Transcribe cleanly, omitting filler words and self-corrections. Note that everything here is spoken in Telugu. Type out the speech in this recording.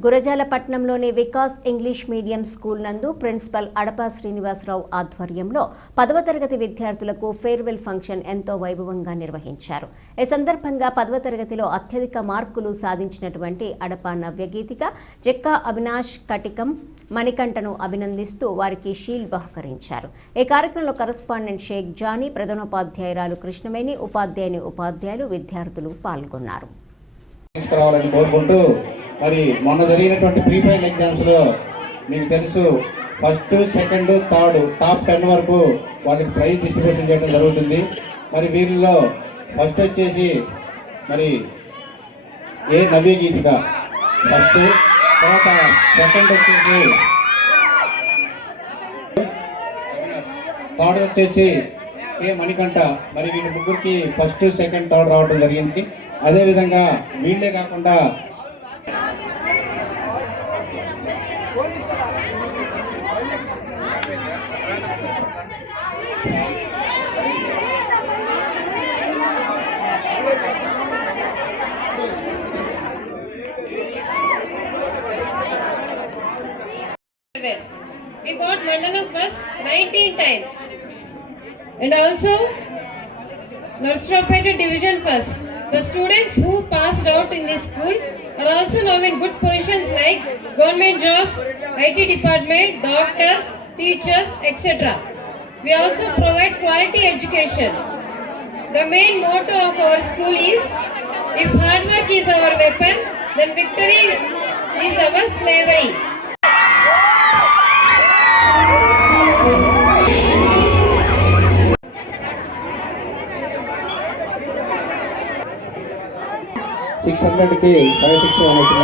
గురజాల పట్టణంలోని వికాస్ ఇంగ్లీష్ మీడియం స్కూల్ నందు ప్రిన్సిపల్ అడపా శ్రీనివాసరావు ఆధ్వర్యంలో 10వ తరగతి విద్యార్థులకు ఫేర్వెల్ ఫంక్షన్ ఎంతో వైభవంగా నిర్వహించారు. ఈ సందర్భంగా 10వ తరగతిలో అత్యధిక మార్కులు సాధించినటువంటి అడపా నవ్యగీతిక, జక్కా అవినాష్ కటికం మణికంఠను అభినందిస్తూ వారికి షీల్డ్ బహుకరించారు. ఈ కార్యక్రమంలో కరెస్పాండెంట్ షేక్ జానీ, ప్రధానోపాధ్యాయురాలు కృష్ణవేణి, ఉపాధ్యాయులు, విద్యార్థులు పాల్గొన్నారు. మరి మొన్న జరిగినటువంటి ప్రీ ఫైనల్ ఎగ్జామ్స్ లో మీకు తెలుసు, ఫస్ట్, సెకండ్, థర్డ్ టాప్ 10 వరకు వాళ్ళకి ప్రైజ్ డిస్ట్రిబ్యూషన్ చేయడం జరుగుతుంది. మరి వీరిలో ఫస్ట్ వచ్చేసి మరి ఏ నవ్య గీతిక ఫస్ట్, తర్వాత సెకండ్ వచ్చేసి, థర్డ్ వచ్చేసి ఏ మణికంఠ. మరి వీళ్ళ ముగ్గురికి ఫస్ట్, సెకండ్, థర్డ్ రావడం జరిగింది. అదేవిధంగా వీళ్ళే కాకుండా we got Mandala first 19 times, and also Nurseropeta division first. The students who passed out in this school are also now in good positions like government jobs, IT department, doctors, teachers, etc. We also provide quality education. The main motto of our school is, if hard work is our weapon, then victory is our slavery. $600 కి 561 వచ్చిన